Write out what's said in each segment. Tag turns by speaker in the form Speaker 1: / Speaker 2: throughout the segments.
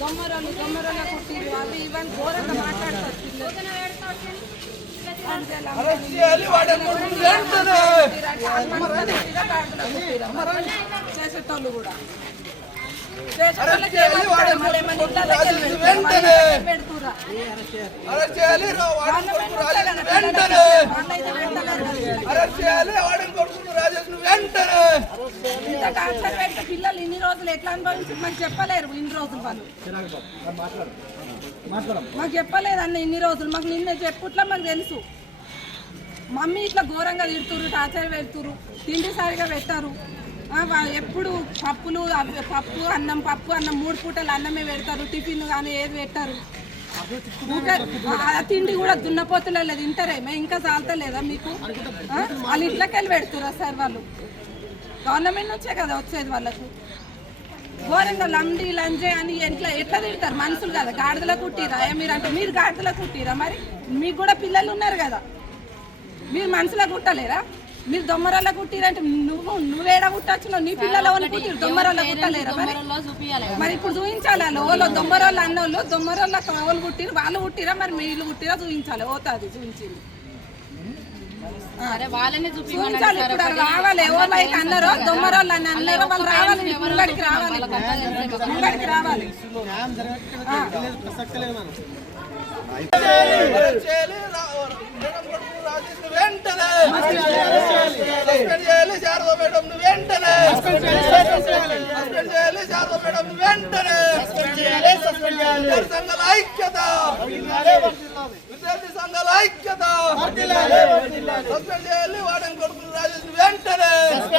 Speaker 1: దొమ్మరోళ్ళు దొమ్మరోళ్ళ కుట్టిరు అవి ఇవన్నీ ఘోరంగా మాట్లాడతారు పిల్లలు. చేసేటోళ్ళు కూడా. పిల్లలు ఇన్ని రోజులు ఎట్లా అనుభవించారు? మాకు చెప్పలేరు ఇన్ని రోజులు వాళ్ళు. మాకు చెప్పలేదు అన్న ఇన్ని రోజులు. మాకు నిన్న చెప్పుట్లా మాకు తెలుసు. మమ్మీ ఇట్లా ఘోరంగా తిడుతురు టార్చర్ పెడుతురు తిండి సరిగా పెట్టారు. ఎప్పుడు పప్పులు అవి- పప్పు అన్నం పప్పు అన్నం మూడు పూటలు అన్నమే పెడతారు టిఫిన్ కానీ ఏది పెట్టారు. ఇంకా తిండి కూడా దున్నపోతులే లేదు తింటారే మేము ఇంకా చాలతలేదా మీకు? వాళ్ళ వాళ్ళు ఇట్లకి వెళ్ళి పెడుతురా సార్ వాళ్ళు. గవర్నమెంట్ నుంచే కదా వచ్చేది వాళ్ళకు. ఘోరంగా లండి లంజే అని ఎట్లా ఎట్లా తింటారు మనుషులు కదా? గాడిదల కుట్టిరా? మీరు అంటే మీరు గాడిదల కుట్టిరా మరి? మీకు కూడా పిల్లలు ఉన్నారు కదా. మీరు మనుషులకు కుట్టలేరా? మీరు దొమ్మరల్ల కుట్టిరంటే నువ్వు నువ్వేడా కుట్టచ్చు నీ పిల్లలు ఎవరు కుట్టిరు? దొమ్మరల్ల కుట్టలేరా మరి? మరి ఇప్పుడు చూపించాలి? వాళ్ళు ఓలో దొమ్మరోళ్ళు అన్నోళ్ళు దొమ్మరోళ్ళ వాళ్ళు కుట్టిరు వాళ్ళు కుట్టిరా మరి? మీరు కుట్టిరా? చూపించాలి పోతుంది చూపించింది. చూపించాలి ఇప్పుడు వాళ్ళు రావాలి. ఎవరు లైక్ అన్నారో దొమ్మరోళ్ళు అని అన్నారో వాళ్ళు రావాలి ముంగడికి రావాలి. ముంగడికి రావాలి
Speaker 2: చేయాలి రా- మేడం కొడుకును రాజేష్ వెంటనే! సస్పెండ్ చేయాలి. శారదా మేడం వెంటనే! సస్పెండ్ చేయాలి శారదా మేడం వెంటనే! విద్యార్థి సంఘాల ఐక్యత! విద్యార్థి సంఘాల ఐక్యత! సస్పెండ్ చేయాలి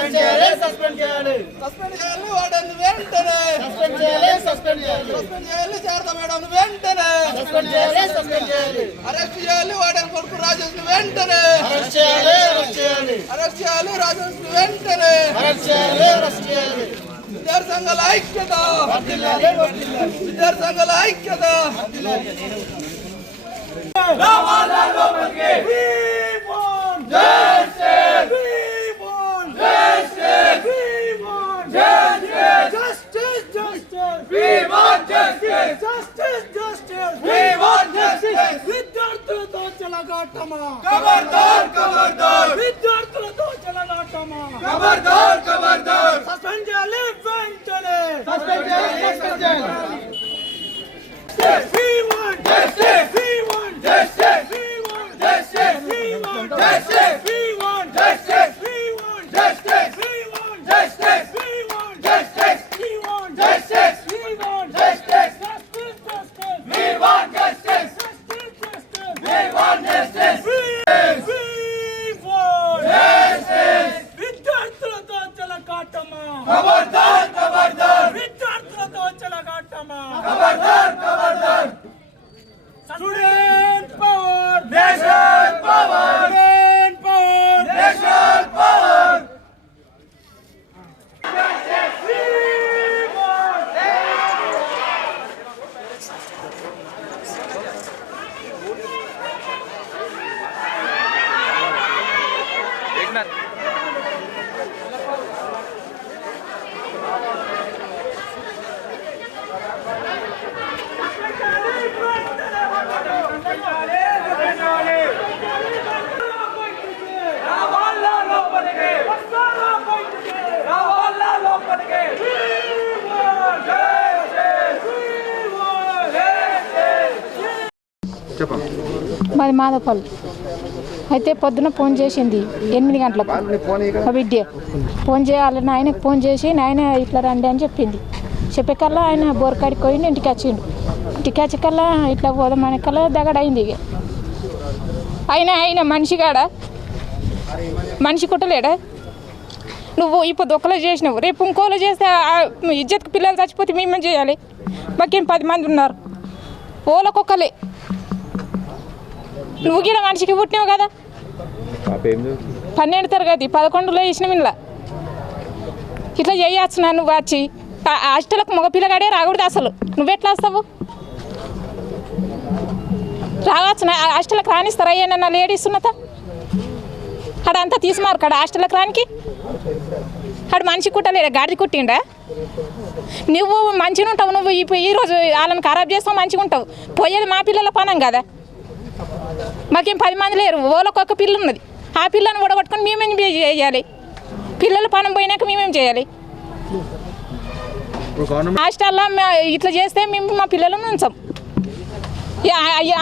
Speaker 2: సస్పెండ్ చేయాలి సస్పెండ్ చేయాలి. సస్పెండ్ చేయాలి వాడని వెంటనే. సస్పెండ్ చేయాలి సస్పెండ్ చేయాలి. సస్పెండ్ చేయాలి శారద మేడం వెంటనే. సస్పెండ్ చేయాలి సస్పెండ్ చేయాలి. అరెస్ట్ చేయాలి
Speaker 3: వాడని కొడుకు
Speaker 2: రాజేష్ వెంటనే.
Speaker 3: అరెస్ట్ చేయాలి
Speaker 2: అరెస్ట్ చేయాలి.
Speaker 3: అరెస్ట్ చేయాలి రాజేష్ వెంటనే.
Speaker 2: అరెస్ట్ చేయాలి అరెస్ట్ చేయాలి.
Speaker 3: విద్యార్థి
Speaker 2: సంఘాల
Speaker 3: ఐక్యత. విద్యార్థి
Speaker 2: సంఘాల
Speaker 3: ఐక్యత. రామాల
Speaker 2: లోపలికి.
Speaker 3: జై Shri
Speaker 2: Justice!
Speaker 3: We want
Speaker 2: justice! Justice, justice!
Speaker 3: We want
Speaker 2: justice!
Speaker 3: Justice,
Speaker 2: justice!
Speaker 3: We want
Speaker 2: justice! We don't do
Speaker 3: the Chalagatama!
Speaker 2: Cover door, cover
Speaker 3: door! We don't
Speaker 2: do
Speaker 3: the Chalagatama!
Speaker 2: ವಿದ್ಯಾರ್ಥಿಗಳು ದೋಚಲಗಾಟಮ
Speaker 3: ಕಬರ್ದಾರ್ ಕಬರ್ದಾರ್
Speaker 2: ವಿದ್ಯಾರ್ಥಿಗಳು ದೋಚಲಗಾಟಮ
Speaker 3: ಕಬರ್ದಾರ್ ಕಬರ್ದಾರ್
Speaker 2: ಸಸ್ಪೆಂಡ್ ವೆಂಟನೆ
Speaker 3: ಸಸ್ಪೆಂಡ್ ಸಸ್ಪೆಂಡ್
Speaker 2: Panamá! Abadá!
Speaker 4: మాది మాధవపల్లి అయితే పొద్దున ఫోన్ చేసింది ఎనిమిది గంటలకు. మా బిడ్డే. ఫోన్ చేయాలని ఆయనకు ఫోన్ చేసి నాయన ఇట్లా రండి అని చెప్పింది. చెప్పేకల్లా ఆయన బోరకాడికి పోయి ఇంటికి వచ్చిండు. ఇంటికి వచ్చేకల్లా ఇట్లా పోదామని కల్లా దగడైంది ఇక. అయినా ఆయన మనిషి కాడ? మనిషి కుట్టలేడా? నువ్వు ఇప్పుడు దొక్కలో చేసినావు. రేపు ఇంకోలో చేస్తే ఇజ్జత్కి పిల్లలు చచ్చిపోతే మేమేం చేయాలి? మాకేం పది మంది ఉన్నారు? ఓలకొక్కలే నువ్వు గిడ మనిషికి పుట్టినావు కదా. పన్నెండు తరగతి పదకొండులో వేసిన ఇలా ఇట్లా చేయొచ్చు నా నువ్వు వచ్చి హాస్టల్కి మగ పిల్లగాడే రాకూడదు అసలు. నువ్వెట్లా వస్తావు? రావచ్చు నా హాస్టల్కి రానిస్తారా ఏమన్నా లేడీస్ ఉన్నత? అక్కడ అంతా తీసుమారు కాడ హాస్టల్కి రానికి? అక్కడ మనిషి కుట్టలేడు? గాడి కుట్టిండా? నువ్వు మంచిగా ఉంటావు నువ్వు ఈ రోజు వాళ్ళని ఖరాబ్ చేస్తావు మంచిగా ఉంటావు పోయేది మా పిల్లల పనం కదా. మాకేం పది మంది లేరు. ఓలకు ఒక పిల్ల ఉన్నది. ఆ పిల్లని ఓడగొట్టుకొని మేమేం చేయాలి? పిల్లల పనం పోయినాక మేమేం చేయాలి? హాస్టల్లో ఇట్లా చేస్తే మేము మా పిల్లలను ఉంచాం.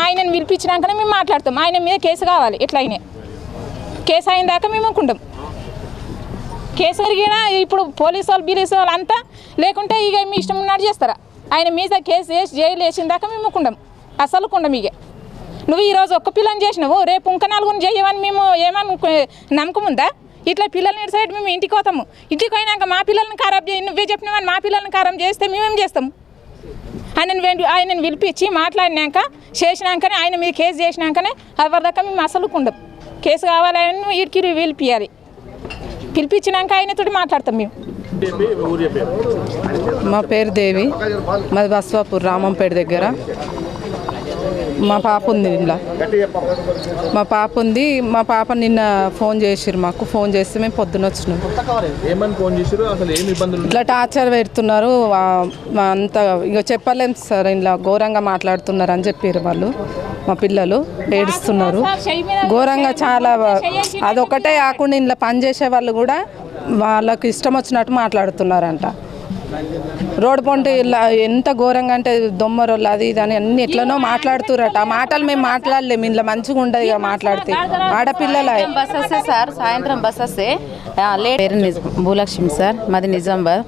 Speaker 4: ఆయనను పిలిపించినాకనే మేము మాట్లాడతాం. ఆయన మీద కేసు కావాలి. ఎట్లా అయినా కేసు అయిన దాకా మేము ఊరుకుంటాం కేసు జరిగినా ఇప్పుడు పోలీసు వాళ్ళు బీలీసు వాళ్ళు అంతా లేకుంటే ఇక మీ ఇష్టం ఉన్నట్టు చేస్తారా? ఆయన మీద కేసు వేసి జైలు వేసిన దాకా మేము ఊరుకుంటాం అసలు కుండం ఇక. నువ్వు ఈరోజు ఒక్క పిల్లని చేసినావు రేపు ఇంక నలుగురిని చేయమని మేము ఏమని నమ్మకం ఉందా ఇట్లా పిల్లల్ని ఇటు సైడ్ మేము ఇంటికి పోతాము. ఇంటికి పోయినాక మా పిల్లల్ని ఖరాబ్ చేయి నువ్వే చెప్పినావని మా పిల్లల్ని ఖరాబ్ చేస్తే మేమేం చేస్తాము ఆయనను వెండి ఆయనను పిలిపించి మాట్లాడినాక చేసినాకనే ఆయన మీద కేసు చేసినాకనే ఎవరిదాకా మేము అసలు ఉండం కేసు కావాలని వీడికి పిలిపియాలి. పిలిపించినాక ఆయనతోటి మాట్లాడతాం మేము.
Speaker 1: మా పేరు దేవి. మాది బస్వాపూర్ రామంపేట దగ్గర. మా పాప ఉంది ఇలా మా పాప ఉంది. మా పాప నిన్న ఫోన్ చేసిర్రు మాకు. ఫోన్ చేస్తే మేము పొద్దున వచ్చినాం.
Speaker 2: చేసారు
Speaker 1: ఇట్లా టార్చర్ పెడుతున్నారు. అంత ఇక చెప్పలేం సార్ ఇలా ఘోరంగా మాట్లాడుతున్నారు అని చెప్పారు వాళ్ళు. మా పిల్లలు ఏడుస్తున్నారు. ఘోరంగా చాలా అదొకటే కాకుండా ఇంట్లో పని చేసే వాళ్ళు కూడా వాళ్ళకి ఇష్టం వచ్చినట్టు మాట్లాడుతున్నారంట. రోడ్ పొంటి ఇలా ఎంత ఘోరంగా అంటే దొమ్మరోళ్ళు అది ఇది అని అన్ని ఎట్లనో మాట్లాడుతురట. ఆ మాటలు మేము మాట్లాడలేము. ఇంట్లో మంచిగా ఉండదు ఇక మాట్లాడితే. ఆడపిల్లల
Speaker 5: సాయంత్రం బస్ వస్తే సార్ సాయంత్రం బస్ వస్తే ఆ, లేట్ పేరు నిజ భూలక్ష్మి సార్ మాది నిజామాబాద్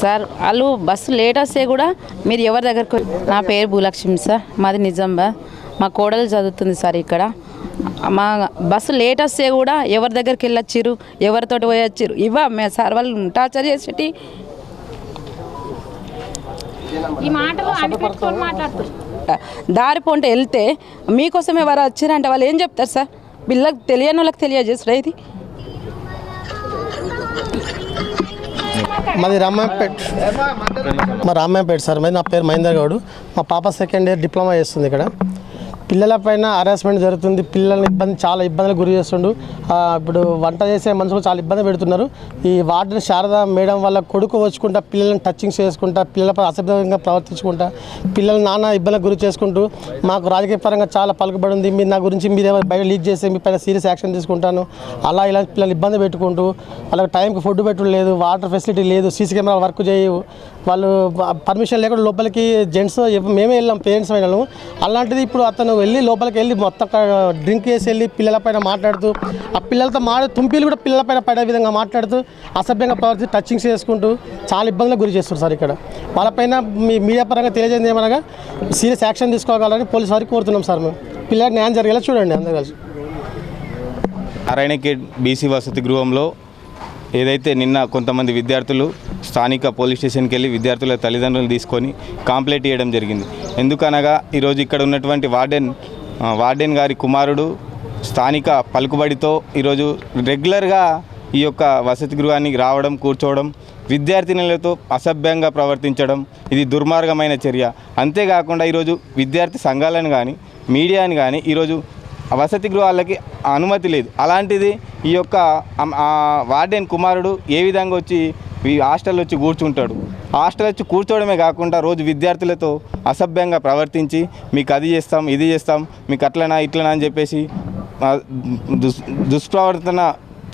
Speaker 5: సార్ వాళ్ళు బస్సు లేట్ వస్తే కూడా మీరు ఎవరి దగ్గరకు నా పేరు భూలక్ష్మి సార్ మాది నిజామాబాద్ మా కోడలు చదువుతుంది సార్ ఇక్కడ. మా బస్సు లేట్ వస్తే కూడా ఎవరి దగ్గరికి వెళ్ళొచ్చిర్రు ఎవరితోటి పోయొచ్చిర్రు ఇవా మే సార్ వాళ్ళు టార్చర్ చేసేటి
Speaker 4: ఈ మాటలు మాట్లాడుతారు
Speaker 5: దారి పొంట వెళ్తే మీకోసం ఎవరు వచ్చారంటే వాళ్ళు ఏం చెప్తారు సార్? వీళ్ళకి తెలియని వాళ్ళకి తెలియజేస్తారు ఇది?
Speaker 6: మాది రామాయంపేట్. మా రామాయంపేట సార్ మరి నా పేరు మహేందర్ గౌడ్. మా పాప సెకండ్ ఇయర్ డిప్లొమా చేస్తుంది ఇక్కడ. పిల్లల పైన హరాస్మెంట్ జరుగుతుంది. పిల్లల్ని ఇబ్బంది చాలా ఇబ్బందులకు గురి చేస్తుండు. ఇప్పుడు వంట చేసే మనుషులు చాలా ఇబ్బంది పెడుతున్నారు. ఈ వార్డెన్ శారద మేడం వల్ల కొడుకు వచ్చుకుంటా పిల్లల్ని టచింగ్ చేసుకుంటా పిల్లలపై అసభ్యంగా ప్రవర్తించుకుంటా పిల్లలు నానా ఇబ్బందులకు గురి చేసుకుంటూ మాకు రాజకీయ పరంగా చాలా పలుకుబడి ఉంది మీరు నా గురించి మీరు బయట లీక్ చేస్తే మీ పైన సీరియస్ యాక్షన్ తీసుకుంటాను. అలా ఇలా పిల్లలు ఇబ్బంది పెట్టుకుంటూ వాళ్ళకి టైంకి ఫుడ్ పెట్టడం లేదు వాటర్ ఫెసిలిటీ లేదు సీసీ కెమెరాలు వర్క్ చేయవు. వాళ్ళు పర్మిషన్ లేకుండా లోపలికి జెంట్స్ మేమే వెళ్ళాం పేరెంట్స్ అయినాము అలాంటిది ఇప్పుడు అతను వెళ్ళి లోపలికి వెళ్ళి మొత్తం డ్రింక్ చేసి వెళ్ళి పిల్లలపైన మాట్లాడుతూ ఆ పిల్లలతో మాట్లాడు తుంపిలు కూడా పిల్లలపైన పడే విధంగా మాట్లాడుతూ అసభ్యంగా ప్రవర్తి టచింగ్స్ చేసుకుంటూ చాలా ఇబ్బందులకు గురి చేస్తారు సార్ ఇక్కడ. వాళ్ళపైన మీ మీడియా పరంగా తెలియజేయండి ఏమనగా సీరియస్ యాక్షన్ తీసుకోగలని పోలీస్ వారికి కోరుతున్నాం సార్ మేము. పిల్లలు న్యాయం జరిగేలా చూడండి అందరూ కలిసి.
Speaker 7: నారాయణఖేడ్ బీసీ వసతి గృహంలో ఏదైతే నిన్న కొంతమంది విద్యార్థులు స్థానిక పోలీస్ స్టేషన్కి వెళ్ళి విద్యార్థుల తల్లిదండ్రులు తీసుకొని కాంప్లైంట్ చేయడం జరిగింది. ఎందుకనగా ఈరోజు ఇక్కడ ఉన్నటువంటి వార్డెన్ వార్డెన్ గారి కుమారుడు స్థానిక పలుకుబడితో ఈరోజు రెగ్యులర్గా ఈ యొక్క వసతి గృహానికి రావడం కూర్చోవడం విద్యార్థినులతో అసభ్యంగా ప్రవర్తించడం ఇది దుర్మార్గమైన చర్య. అంతేకాకుండా ఈరోజు విద్యార్థి సంఘాలను కానీ మీడియాని కానీ ఈరోజు వసతి గృహాలకి అనుమతి లేదు. అలాంటిది ఈ యొక్క వార్డెన్ కుమారుడు ఏ విధంగా వచ్చి ఈ హాస్టల్ వచ్చి కూర్చుంటాడు? హాస్టల్ వచ్చి కూర్చోవడమే కాకుండా రోజు విద్యార్థులతో అసభ్యంగా ప్రవర్తించి మీకు అది చేస్తాం ఇది చేస్తాం మీకు అట్లనా ఇట్లనా అని చెప్పేసి దుష్ దుష్ప్రవర్తన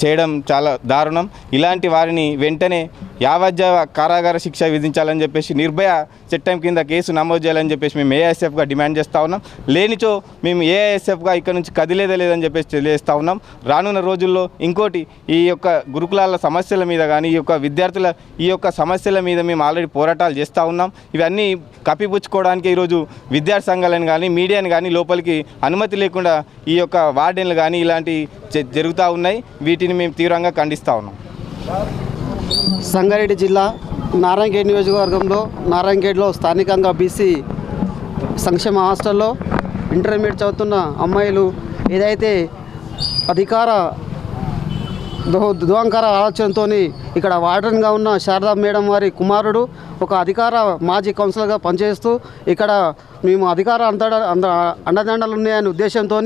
Speaker 7: చేయడం చాలా దారుణం. ఇలాంటి వారిని వెంటనే యావజ్జ కారాగార శిక్ష విధించాలని చెప్పేసి నిర్భయ చట్టం కింద కేసు నమోదు చేయాలని చెప్పేసి మేము ఏఐఎస్ఎఫ్గా డిమాండ్ చేస్తూ ఉన్నాం. లేనిచో మేము ఏఐఎస్ఎఫ్గా ఇక్కడ నుంచి కదిలేదే లేదని చెప్పేసి తెలియజేస్తూ ఉన్నాం. రానున్న రోజుల్లో ఇంకోటి ఈ యొక్క గురుకులాల సమస్యల మీద కానీ ఈ యొక్క విద్యార్థుల ఈ యొక్క సమస్యల మీద మేము ఆల్రెడీ పోరాటాలు చేస్తూ ఉన్నాం. ఇవన్నీ కప్పిపుచ్చుకోవడానికి ఈరోజు విద్యార్థి సంఘాలను కానీ మీడియాని కానీ లోపలికి అనుమతి లేకుండా ఈ యొక్క వార్డెన్లు కానీ ఇలాంటి జరుగుతూ ఉన్నాయి. వీటి వీటిని మేము తీవ్రంగా ఖండిస్తూ ఉన్నాం.
Speaker 8: సంగారెడ్డి జిల్లా నారాయణగేట్ నియోజకవర్గంలో నారాయణగేట్లో స్థానికంగా బీసీ సంక్షేమ హాస్టల్లో ఇంటర్మీడియట్ చదువుతున్న అమ్మాయిలు ఏదైతే అధికార దో దుహంకార ఆలోచనతో ఇక్కడ వార్డెన్గా ఉన్న శారదా మేడం వారి కుమారుడు ఒక అధికార మాజీ కౌన్సిలర్గా పనిచేస్తూ ఇక్కడ మేము అధికార అంత అంద అండదండలు ఉన్నాయనే ఉద్దేశంతో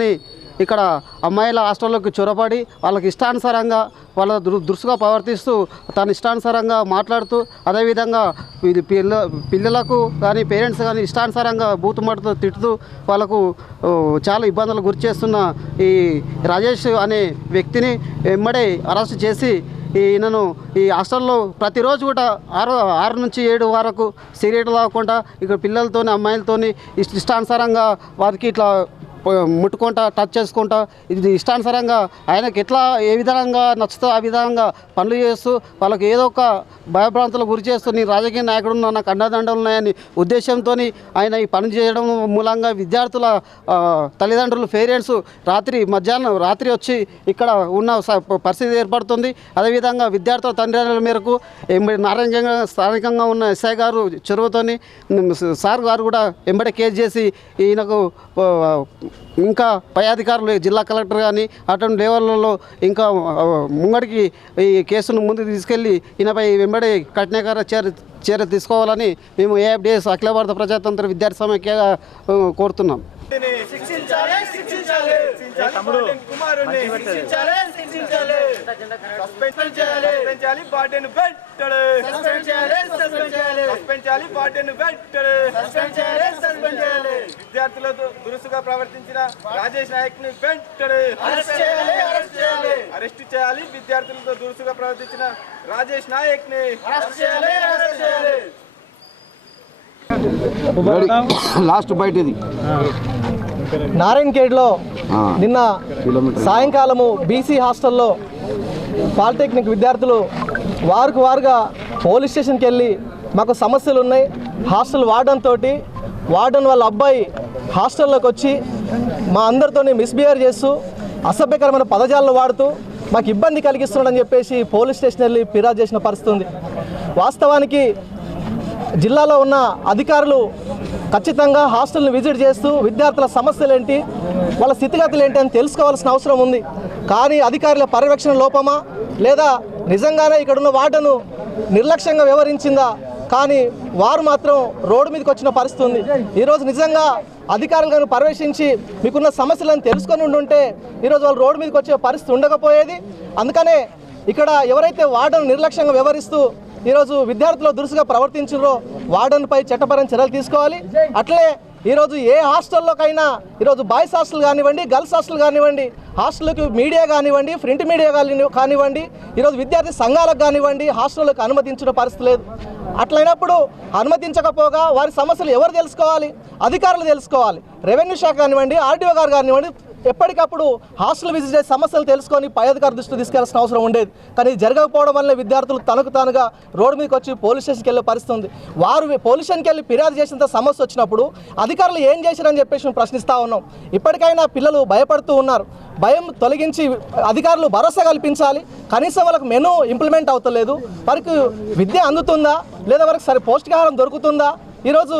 Speaker 8: ఇక్కడ అమ్మాయిల హాస్టల్లోకి చొరబడి వాళ్ళకి ఇష్టానుసారంగా వాళ్ళ దుర్ దురుసుగా ప్రవర్తిస్తూ తన ఇష్టానుసారంగా మాట్లాడుతూ అదేవిధంగా ఇది పిల్ల పిల్లలకు కానీ పేరెంట్స్ కానీ ఇష్టానుసారంగా బూతుమాటతో తిట్టుతూ వాళ్ళకు చాలా ఇబ్బందులు గురి చేస్తున్న ఈ రాజేష్ అనే వ్యక్తిని వెంబడే అరెస్ట్ చేసి ఈయనను ఈ హాస్టల్లో ప్రతిరోజు కూడా ఆరు ఆరు నుంచి ఏడు వరకు సిగరెట్ తాగకుండా ఇక్కడ పిల్లలతోని అమ్మాయిలతోని ఇష్టానుసారంగా వారికి ఇట్లా ముట్టుకుంటా టచ్ చేసుకుంటా ఇది ఇష్టానుసారంగా ఆయనకి ఎట్లా ఏ విధంగా నచ్చుతో ఆ విధంగా పనులు చేస్తూ వాళ్ళకి ఏదో ఒక భయభ్రాంతులకు గురి చేస్తూ నేను రాజకీయ నాయకుడు నాకు అండదండలు ఉన్నాయని ఉద్దేశంతో ఆయన ఈ పని చేయడం మూలంగా విద్యార్థుల తల్లిదండ్రులు పేరెంట్స్ రాత్రి మధ్యాహ్నం రాత్రి వచ్చి ఇక్కడ ఉన్న పరిస్థితి ఏర్పడుతుంది. అదేవిధంగా విద్యార్థుల తండ్రి మేరకు ఎంబడి స్థానికంగా ఉన్న ఎస్ఐ గారు చొరవతోని సార్ గారు కూడా ఎంబడే కేసు చేసి ఈయనకు ఇంకా పై అధికారులు జిల్లా కలెక్టర్ కానీ అటువంటి లేవర్లలో ఇంకా ముంగడికి ఈ కేసును ముందుకు తీసుకెళ్ళి ఈయనపై వెంబడి కఠినకర చర్య చర్య తీసుకోవాలని మేము ఏఎఫ్డిఎస్ అఖిల భారత ప్రజాతంత్ర విద్యార్థి సమైక్యగా కోరుతున్నాం.
Speaker 9: శిక్షించాలి శిక్షించాలి కుమారుని శిక్షించాలి శిక్షించాలి సస్పెండ్ చేయాలి సస్పెండ్ చేయాలి బాడీని పెట్టడు సస్పెండ్ చేయాలి సస్పెండ్ చేయాలి. సస్పెండ్ చేయాలి బాడీని పెట్టడు సస్పెండ్ చేయాలి సస్పెండ్ చేయాలి. విద్యార్థులతో దురుసుగా ప్రవర్తించిన రాజేష్ నాయక్ని పెట్టడు అరెస్ట్ చేయాలి అరెస్ట్ చేయాలి. అరెస్ట్ చేయాలి విద్యార్థులతో దురుసుగా ప్రవర్తించిన రాజేష్ నాయక్ని అరెస్ట్ చేయాలి అరెస్ట్ చేయాలి.
Speaker 8: లాస్ట్ బయట ఇది.
Speaker 10: నారాయణ ఖేడ్లో నిన్న సాయంకాలము బీసీ హాస్టల్లో పాలిటెక్నిక్ విద్యార్థులు వారికి వారుగా పోలీస్ స్టేషన్కి వెళ్ళి మాకు సమస్యలు ఉన్నాయి. హాస్టల్ వార్డన్ తోటి వార్డన్ వాళ్ళ అబ్బాయి హాస్టల్లోకి వచ్చి మా అందరితోని మిస్బిహేవ్ చేస్తూ అసభ్యకరమైన పదజాలను వాడుతూ మాకు ఇబ్బంది కలిగిస్తున్నాడని చెప్పేసి పోలీస్ స్టేషన్ వెళ్ళి ఫిర్యాదు చేసిన పరిస్థితి ఉంది. వాస్తవానికి జిల్లాలో ఉన్న అధికారులు ఖచ్చితంగా హాస్టల్ని విజిట్ చేస్తూ విద్యార్థుల సమస్యలు ఏంటి వాళ్ళ స్థితిగతులు ఏంటి అని తెలుసుకోవాల్సిన అవసరం ఉంది. కానీ అధికారుల పర్యవేక్షణ లోపమా? లేదా నిజంగానే ఇక్కడున్న వార్డును నిర్లక్ష్యంగా వ్యవహరించిందా? కానీ వారు మాత్రం రోడ్డు మీదకి వచ్చిన పరిస్థితి ఉంది. ఈరోజు నిజంగా అధికారులను కానీ పర్యవేక్షించి మీకున్న సమస్యలను తెలుసుకొని ఉండుంటే ఈరోజు వాళ్ళు రోడ్డు మీదకి వచ్చే పరిస్థితి ఉండకపోయేది. అందుకనే ఇక్కడ ఎవరైతే వార్డును నిర్లక్ష్యంగా వ్యవహరిస్తూ ఈరోజు విద్యార్థులు దురుసుగా ప్రవర్తించారో వార్డన్పై చట్టపరమైన చర్యలు తీసుకోవాలి. అట్లే ఈరోజు ఏ హాస్టల్లోకైనా ఈరోజు బాయ్స్ హాస్టల్ కానివ్వండి గర్ల్స్ హాస్టల్ కానివ్వండి హాస్టల్కి మీడియా కానివ్వండి ప్రింట్ మీడియా కాని- కానివ్వండి ఈరోజు విద్యార్థి సంఘాలకు కానివ్వండి హాస్టల్లోకి అనుమతించిన పరిస్థితి లేదు. అట్లయినప్పుడు అనుమతించకపోగా వారి సమస్యలు ఎవరు తెలుసుకోవాలి? అధికారులు తెలుసుకోవాలి. రెవెన్యూ శాఖ కానివ్వండి ఆర్డీఓ గారు కానివ్వండి ఎప్పటికప్పుడు హాస్టల్ విజిట్ చేసి సమస్యలు తెలుసుకొని పై అధికారి దృష్టి తీసుకెళ్ళాల్సిన అవసరం ఉండేది. కానీ జరగకపోవడం వల్ల విద్యార్థులు తనకు తానుగా రోడ్డు మీదకి వచ్చి పోలీస్ స్టేషన్కి వెళ్ళే పరిస్థితి ఉంది. వారు పోలీస్ స్టేషన్కి వెళ్ళి ఫిర్యాదు చేసినంత సమస్య వచ్చినప్పుడు అధికారులు ఏం చేశారని చెప్పేసి మేము ప్రశ్నిస్తూ ఉన్నాం. ఇప్పటికైనా పిల్లలు భయపడుతూ ఉన్నారు. భయం తొలగించి అధికారులు భరోసా కల్పించాలి. కనీసం వాళ్ళకు మెనూ ఇంప్లిమెంట్ అవుతలేదు. వారికి విద్య అందుతుందా? లేదా వారికి సరి పౌష్టికాహారం దొరుకుతుందా? ఈరోజు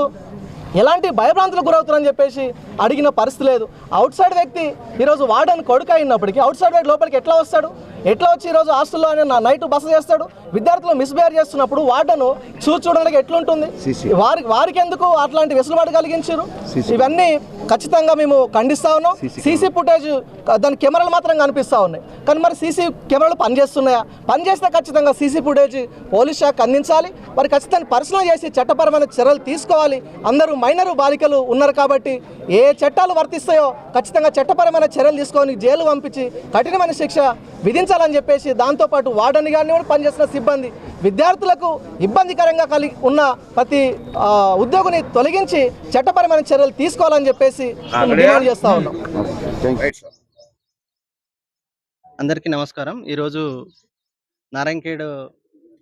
Speaker 10: ఎలాంటి భయభ్రాంతులకు గురవుతారని చెప్పేసి అడిగిన పరిస్థితి లేదు. అవుట్ సైడ్ వ్యక్తి ఈరోజు వార్డెన్ కొడుకు అయినప్పటికీ అవుట్ సైడ్ వ్యక్తి లోపలికి ఎట్లా వస్తాడు? ఎట్లా వచ్చి ఈరోజు హాస్టల్లో ఆయన నైట్ బస చేస్తాడు? విద్యార్థులు మిస్బిహేవ్ చేస్తున్నప్పుడు వార్డెను చూసి చూడడానికి ఎట్లుంటుంది? వారి వారికి ఎందుకు అట్లాంటి వెసులుబాటు కలిగించారు ఇవన్నీ ఖచ్చితంగా మేము ఖండిస్తా ఉన్నాం. సీసీ ఫుటేజ్ దాని కెమెరాలు మాత్రం కనిపిస్తూ ఉన్నాయి. కానీ మరి సీసీ కెమెరాలు పనిచేస్తున్నాయా? పనిచేస్తే ఖచ్చితంగా సీసీ ఫుటేజ్ పోలీస్ శాఖ అందించాలి. మరి ఖచ్చితంగా పర్సనల్ చేసి చట్టపరమైన చర్యలు తీసుకోవాలి. అందరూ మైనరు బాలికలు ఉన్నారు కాబట్టి ఏ చట్టాలు వర్తిస్తాయో ఖచ్చితంగా చట్టపరమైన చర్యలు తీసుకొని జైలు పంపించి కఠినమైన శిక్ష విధించాలని చెప్పేసి దాంతోపాటు వార్డన్ కానివ్వండి పనిచేసిన సిబ్బంది విద్యార్థులకు ఇబ్బందికరంగా కలిగి ఉన్న ప్రతి ఆ, ఉద్యోగిని తొలగించి చట్టపరమైన చర్యలు తీసుకోవాలని చెప్పేసి మేము డిమాండ్ చేస్తా ఉన్నాం.
Speaker 11: అందరికీ నమస్కారం. ఈరోజు నారాయణఖేడ్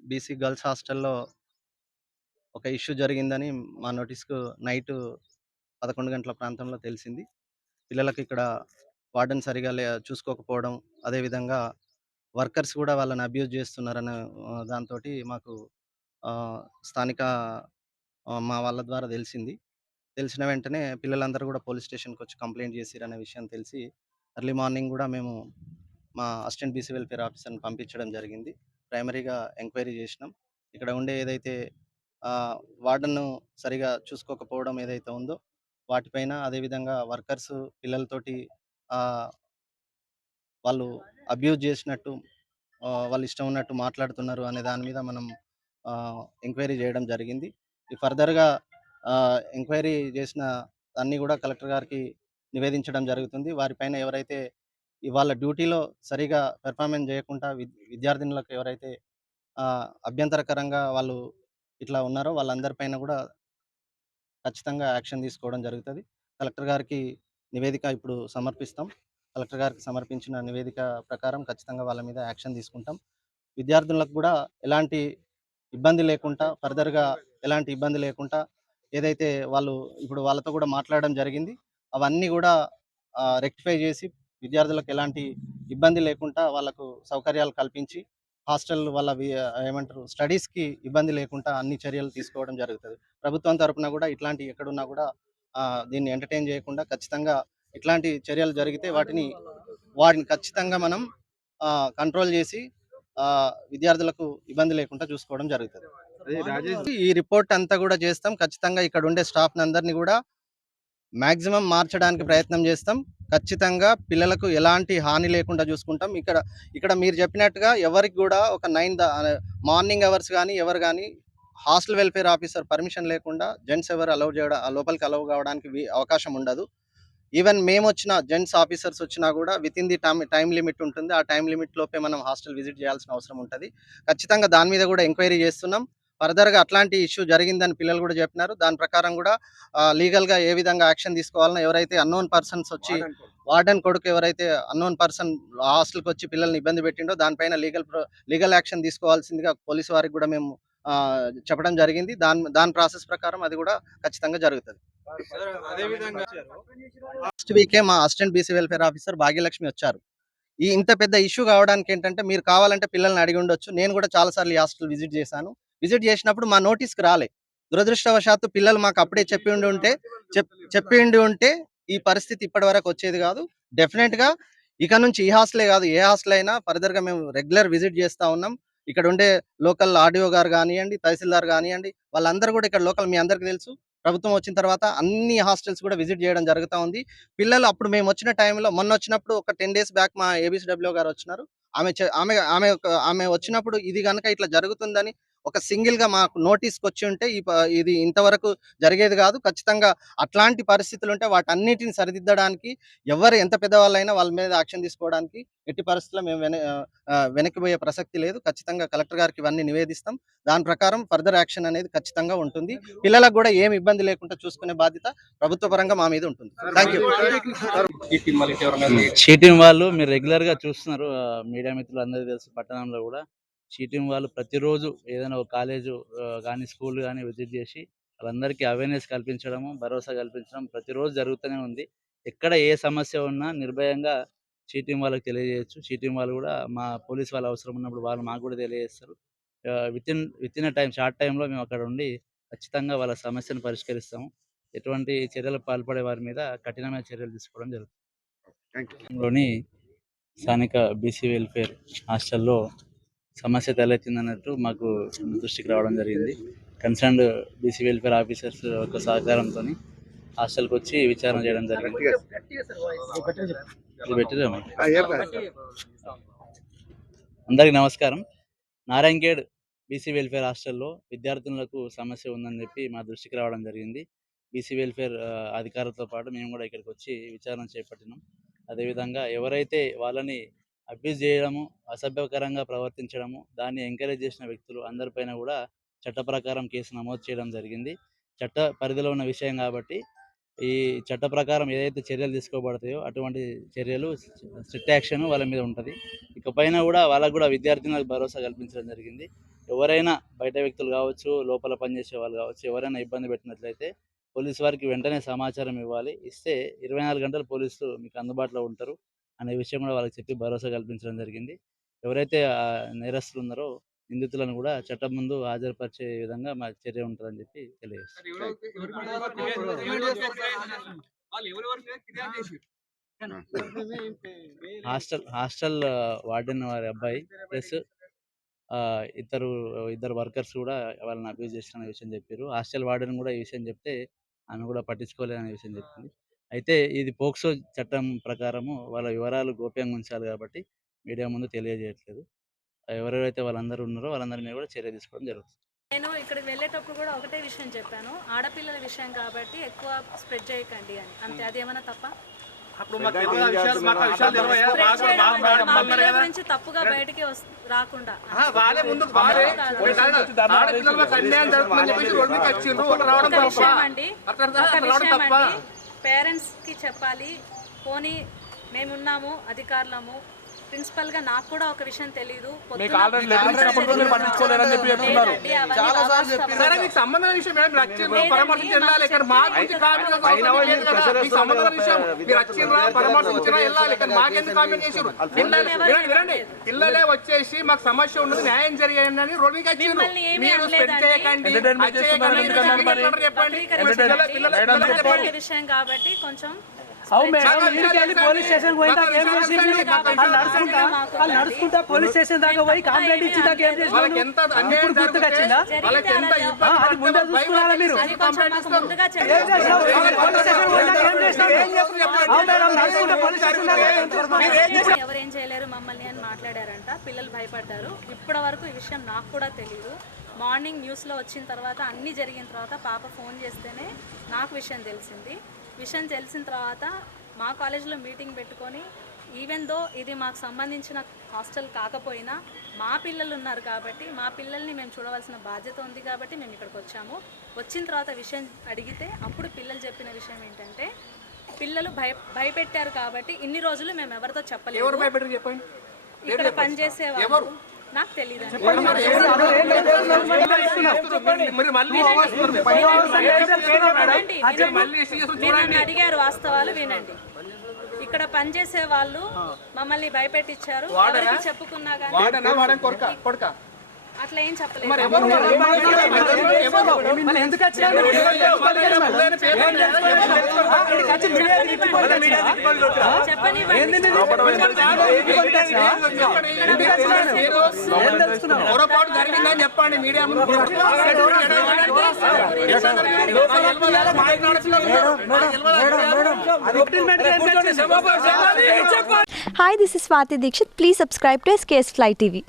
Speaker 11: బీసీ గర్ల్స్ హాస్టల్లో ఒక ఇష్యూ జరిగిందని మా నోటీస్కు నైట్ పదకొండు గంటల ప్రాంతంలో తెలిసింది. పిల్లలకు ఇక్కడ వార్డెన్ సరిగా లే చూసుకోకపోవడం అదేవిధంగా వర్కర్స్ కూడా వాళ్ళని అబ్యూజ్ చేస్తున్నారన్న దాంతో మాకు స్థానిక మా వాళ్ళ ద్వారా తెలిసింది. తెలిసిన వెంటనే పిల్లలందరూ కూడా పోలీస్ స్టేషన్కి వచ్చి కంప్లైంట్ చేసిరనే విషయం తెలిసి ఎర్లీ మార్నింగ్ కూడా మేము మా అసిస్టెంట్ బీసీ వెల్ఫేర్ ఆఫీసర్ని పంపించడం జరిగింది. ప్రైమరీగా ఎంక్వైరీ చేసినాం. ఇక్కడ ఉండే ఏదైతే వార్డన్ను సరిగా చూసుకోకపోవడం ఏదైతే ఉందో వాటిపైన అదేవిధంగా వర్కర్స్ పిల్లలతోటి వాళ్ళు అబ్యూజ్ చేసినట్టు వాళ్ళు ఇష్టం ఉన్నట్టు మాట్లాడుతున్నారు అనే దాని మీద మనం ఎంక్వైరీ చేయడం జరిగింది. ఈ ఫర్దర్గా ఎంక్వైరీ చేసిన అన్నీ కూడా కలెక్టర్ గారికి నివేదించడం జరుగుతుంది. వారిపైన ఎవరైతే ఇవాళ డ్యూటీలో సరిగా పెర్ఫార్మెన్స్ చేయకుండా విద్యార్థినులకు ఎవరైతే అభ్యంతరకరంగా వాళ్ళు ఇట్లా ఉన్నారో వాళ్ళందరిపైన కూడా ఖచ్చితంగా యాక్షన్ తీసుకోవడం జరుగుతుంది. కలెక్టర్ గారికి నివేదిక ఇప్పుడు సమర్పిస్తాం. కలెక్టర్ గారికి సమర్పించిన నివేదిక ప్రకారం ఖచ్చితంగా వాళ్ళ మీద యాక్షన్ తీసుకుంటాం. విద్యార్థులకు కూడా ఎలాంటి ఇబ్బంది లేకుండా ఫర్దర్గా ఎలాంటి ఇబ్బంది లేకుండా ఏదైతే వాళ్ళు ఇప్పుడు వాళ్ళతో కూడా మాట్లాడడం జరిగింది అవన్నీ కూడా రెక్టిఫై చేసి విద్యార్థులకు ఎలాంటి ఇబ్బంది లేకుండా వాళ్ళకు సౌకర్యాలు కల్పించి హాస్టల్ వాళ్ళ ఏమంటారు స్టడీస్కి ఇబ్బంది లేకుండా అన్ని చర్యలు తీసుకోవడం జరుగుతుంది. ప్రభుత్వం తరపున కూడా ఇట్లాంటి ఎక్కడున్నా కూడా దీన్ని ఎంటర్టైన్ చేయకుండా ఖచ్చితంగా ఇట్లాంటి చర్యలు జరిగితే వాటిని వాటిని ఖచ్చితంగా మనం కంట్రోల్ చేసి ఆ, విద్యార్థులకు ఇబ్బంది లేకుండా చూసుకోవడం జరుగుతుంది. ఈ రిపోర్ట్ అంతా కూడా చేస్తాం. ఖచ్చితంగా ఇక్కడ ఉండే స్టాఫ్ అందరినీ కూడా మాక్సిమం మార్చడానికి ప్రయత్నం చేస్తాం. ఖచ్చితంగా పిల్లలకు ఎలాంటి హాని లేకుండా చూసుకుంటాం. ఇక్కడ ఇక్కడ మీరు చెప్పినట్టుగా ఎవరికి కూడా ఒక నైన్ మార్నింగ్ అవర్స్ కానీ ఎవరు కానీ హాస్టల్ వెల్ఫేర్ ఆఫీసర్ పర్మిషన్ లేకుండా జెంట్స్ ఎవరు అలౌ చేయడం ఆ లోపలికి అలౌ కావడానికి అవకాశం ఉండదు. ఈవెన్ మేము వచ్చిన జెంట్స్ ఆఫీసర్స్ వచ్చినా కూడా within the time time limit ఉంటుంది. ఆ టైం లిమిట్ లోపే మనం హాస్టల్ విజిట్ చేయాల్సిన అవసరం ఉంటుంది. ఖచ్చితంగా దాని మీద కూడా ఎంక్వైరీ చేస్తున్నాం. ఫర్దర్గా అట్లాంటి ఇష్యూ జరిగిందని పిల్లలు కూడా చెప్పినారు. దాని ప్రకారం కూడా లీగల్గా ఏ విధంగా యాక్షన్ తీసుకోవాలనో ఎవరైతే అన్నోన్ పర్సన్స్ వచ్చి వార్డెన్ కొడుకు. ఎవరైతే అన్నోన్ పర్సన్ హాస్టల్కి వచ్చి పిల్లల్ని ఇబ్బంది పెట్టిండో దానిపైన లీగల్ లీగల్ యాక్షన్ తీసుకోవాల్సిందిగా పోలీసు వారికి కూడా మేము చెప్పడం జరిగింది. దాని దాని ప్రాసెస్ ప్రకారం అది కూడా ఖచ్చితంగా జరుగుతుంది. లాస్ట్ వీకే మా assistant BC welfare officer Bhagyalakshmi వచ్చారు. ఈ ఇంత పెద్ద ఇష్యూ కావడానికి ఏంటంటే మీరు కావాలంటే పిల్లల్ని అడిగి ఉండొచ్చు. నేను కూడా చాలాసార్లు ఈ హాస్టల్ విజిట్ చేశాను. విజిట్ చేసినప్పుడు మా నోటీస్కి రాలే. దురదృష్టవశాత్తు పిల్లలు మాకు అప్పుడే చెప్పి ఉండి ఉంటే చెప్ చెప్పి ఉండి ఉంటే ఈ పరిస్థితి ఇప్పటి వరకు వచ్చేది కాదు. డెఫినెట్గా ఇక నుంచి ఈ హాస్టలే కాదు ఏ హాస్టల్ అయినా ఫర్దర్గా మేము రెగ్యులర్ విజిట్ చేస్తా ఉన్నాం. ఇక్కడ ఉండే లోకల్ ఆర్డీఓ గారు కానివ్వండి తహసీల్దార్ కానివ్వండి వాళ్ళందరూ కూడా ఇక్కడ లోకల్ మీ అందరికీ తెలుసు. ప్రభుత్వం వచ్చిన తర్వాత అన్ని హాస్టల్స్ కూడా విజిట్ చేయడం జరుగుతూ ఉంది. పిల్లలు అప్పుడు మేము వచ్చిన టైంలో మొన్న వచ్చినప్పుడు ఒక టెన్ డేస్ బ్యాక్ మా ఏబీసీడబ్ల్యూ గారు వచ్చినారు. ఆమె ఆమె ఆమె ఆమె వచ్చినప్పుడు ఇది కనుక ఇట్లా జరుగుతుందని ఒక సింగిల్గా మాకు నోటీస్కి వచ్చి ఉంటే ఇది ఇంతవరకు జరిగేది కాదు ఖచ్చితంగా అట్లాంటి పరిస్థితులు ఉంటే వాటన్నిటిని సరిదిద్దడానికి ఎవరు ఎంత పెద్దవాళ్ళైనా వాళ్ళ మీద యాక్షన్ తీసుకోవడానికి ఎట్టి పరిస్థితుల్లో మేము వెన వెనక్కిపోయే ప్రసక్తి లేదు ఖచ్చితంగా కలెక్టర్ గారికి ఇవన్నీ నివేదిస్తాం దాని ప్రకారం ఫర్దర్ యాక్షన్ అనేది ఖచ్చితంగా ఉంటుంది పిల్లలకు కూడా ఏం ఇబ్బంది లేకుండా చూసుకునే బాధ్యత ప్రభుత్వ పరంగా మా మీద ఉంటుంది థ్యాంక్ యూ
Speaker 12: చీటింగ్ వాళ్ళు మీరు రెగ్యులర్గా చూస్తున్నారు మీడియా మిత్రులు అందరికీ తెలుసు పట్టణంలో కూడా చీటింగ్ వాళ్ళు ప్రతిరోజు ఏదైనా ఒక కాలేజ్ కానీ స్కూల్ కానీ విజిట్ చేసి వాళ్ళందరికీ అవేర్నెస్ కల్పించడము భరోసా కల్పించడం ప్రతిరోజు జరుగుతూనే ఉంది. ఎక్కడ ఏ సమస్య ఉన్నా నిర్భయంగా చీటింగ్ వాళ్ళకి తెలియజేయచ్చు. చీటింగ్ వాళ్ళు కూడా మా పోలీస్ వాళ్ళు అవసరం ఉన్నప్పుడు వాళ్ళు మాకు కూడా తెలియజేస్తారు. Within within time short టైంలో మేము అక్కడ ఉండి ఖచ్చితంగా వాళ్ళ సమస్యను పరిష్కరిస్తాము. ఎటువంటి చర్యలు పాల్పడే వారి మీద కఠినమైన చర్యలు తీసుకోవడం జరుగుతుంది. లోని స్థానిక బీసీ వెల్ఫేర్ హాస్టల్లో సమస్య తలెత్తిందన్నట్టు మాకు దృష్టికి రావడం జరిగింది. కన్సర్న్డ్ బీసీ వెల్ఫేర్ ఆఫీసర్స్ యొక్క సహకారంతో హాస్టల్కి వచ్చి విచారణ చేయడం జరిగింది? అందరికీ నమస్కారం. నారాయణఖేడ్ బీసీ వెల్ఫేర్ హాస్టల్లో విద్యార్థులకు సమస్య ఉందని చెప్పి మా దృష్టికి రావడం జరిగింది. బీసీ వెల్ఫేర్ అధికారులతో పాటు మేము కూడా ఇక్కడికి వచ్చి విచారణ చేపట్టినాం. అదేవిధంగా ఎవరైతే వాళ్ళని అబ్యూజ్ చేయడము అసభ్యకరంగా ప్రవర్తించడము దాన్ని ఎంకరేజ్ చేసిన వ్యక్తులు అందరిపైన కూడా చట్ట ప్రకారం కేసు నమోదు చేయడం జరిగింది. చట్ట పరిధిలో ఉన్న విషయం కాబట్టి ఈ చట్ట ప్రకారం ఏదైతే చర్యలు తీసుకోబడతాయో అటువంటి చర్యలు స్ట్రిక్ట్ యాక్షన్ వాళ్ళ మీద ఉంటుంది. ఇకపైన కూడా వాళ్ళకు కూడా విద్యార్థినులకు భరోసా కల్పించడం జరిగింది. ఎవరైనా బయట వ్యక్తులు కావచ్చు లోపల పనిచేసే వాళ్ళు కావచ్చు ఎవరైనా ఇబ్బంది పెట్టినట్లయితే పోలీసు వారికి వెంటనే సమాచారం ఇవ్వాలి. ఇస్తే ఇరవై నాలుగు గంటలు పోలీసులు మీకు అందుబాటులో ఉంటారు. అనే విషయం కూడా వాళ్ళకి చెప్పి భరోసా కల్పించడం జరిగింది. ఎవరైతే నేరస్తులు ఉన్నారో నిందితులను కూడా చట్టం ముందు హాజరుపరిచే విధంగా మా చర్య ఉంటుందని చెప్పి హాస్టల్ హాస్టల్ వార్డెన్ వారి అబ్బాయి ప్లస్ ఇద్దరు ఇద్దరు వర్కర్స్ కూడా వాళ్ళని అబ్యూజ్ చేసిన విషయం చెప్పారు. హాస్టల్ వార్డెన్ కూడా ఈ విషయం చెప్తే ఆమె కూడా పట్టించుకోలేదనే విషయం చెప్పింది. అయితే ఇది పోక్సో చట్టం ప్రకారము వాళ్ళ వివరాలు గోప్యంగా ఉంచాలి కాబట్టి మీడియా ముందు తెలియజేయట్లేదు. ఎవరెవరైతే వాళ్ళందరూ ఉన్నారో వాళ్ళందరి మీద కూడా చర్య తీసుకోవడం జరుగుతుంది.
Speaker 13: నేను ఇక్కడికి వెళ్ళేటప్పుడు కూడా ఒకటే విషయం చెప్పాను. ఆడపిల్లల విషయం కాబట్టి ఎక్కువ స్ప్రెడ్ చేయకండి అని. అంతే. అదేమన్నా తప్ప? గురించి తప్పుగా బయటికి రాకుండా. ఒక పేరెంట్స్కి చెప్పాలి. పోనీ మేమున్నాము అధికారులము ప్రిన్సిపల్గా నాకు కూడా ఒక విషయం తెలియదు అవాస్తవం.
Speaker 9: సరే మీకు గురించి కామెంట్ అవసరం లేదు కదా. మీకు సంబంధం విషయం మీరు వచ్చిండ్రా పరామర్శించినా వెళ్ళాలి ఇక్కడ మాకెందుకు కామెంట్ చేసారు పిల్లలు వినండి, వినండి పిల్లలే వచ్చేసి మాకు సమస్య ఉన్నది న్యాయం జరిగేయండి అని రోడ్ మీకు వచ్చిండ్రు
Speaker 13: మిమ్మల్ని ఏమీ
Speaker 9: మీరు స్పెండ్
Speaker 13: అనలేదండి.
Speaker 9: చేయకండి అది చేయకండి ఇది చేయకండి, చెప్పండి పిల్లల- పిల్లల- పిల్లలకు చెప్పండి
Speaker 13: పత్రిక విషయం కాబట్టి కొంచెం
Speaker 9: పోలీస్ స్టేషన్
Speaker 13: నడుచుకుంటా
Speaker 2: పోలీస్ స్టేషన్ దాకా పోయి కంప్లైంట్ ఇచ్చి దాకా ఏం
Speaker 9: ఇబ్బంది
Speaker 13: అది మాకు ముందుగా చెప్పాలి ఎవరు ఏం చేయలేరు మమ్మల్ని అని మాట్లాడారంట. పిల్లలు భయపడ్డారు. ఇప్పటి వరకు ఈ విషయం నాకు కూడా తెలియదు మార్నింగ్ న్యూస్లో వచ్చిన తర్వాత అన్నీ జరిగిన తర్వాత పాప ఫోన్ చేస్తేనే నాకు విషయం తెలిసింది. విషయం తెలిసిన తర్వాత మా కాలేజీలో మీటింగ్ పెట్టుకొని ఈవెన్ దో ఇది మాకు సంబంధించిన హాస్టల్ కాకపోయినా మా పిల్లలు ఉన్నారు కాబట్టి మా పిల్లల్ని మేము చూడవలసిన బాధ్యత ఉంది కాబట్టి మేము ఇక్కడికి వచ్చాము. వచ్చిన తర్వాత విషయం అడిగితే అప్పుడు పిల్లలు చెప్పిన విషయం ఏంటంటే పిల్లలు భయ భయపెట్టారు కాబట్టి ఇన్ని రోజులు మేము ఎవరితో
Speaker 9: ఎవరు
Speaker 13: చెప్పలేదు ఇక్కడ పనిచేసే వాళ్ళు నాకు తెలియదు అడిగారు వాస్తవాలు వినండి. ఇక్కడ పనిచేసే వాళ్ళు మమ్మల్ని భయపెట్టించారు. చెప్పుకున్నా కానీ అట్లా ఏం చెప్పలేదు
Speaker 9: చెప్పండి media
Speaker 14: Hi, this is Swati Dikshit. Please subscribe to SKS Fly TV.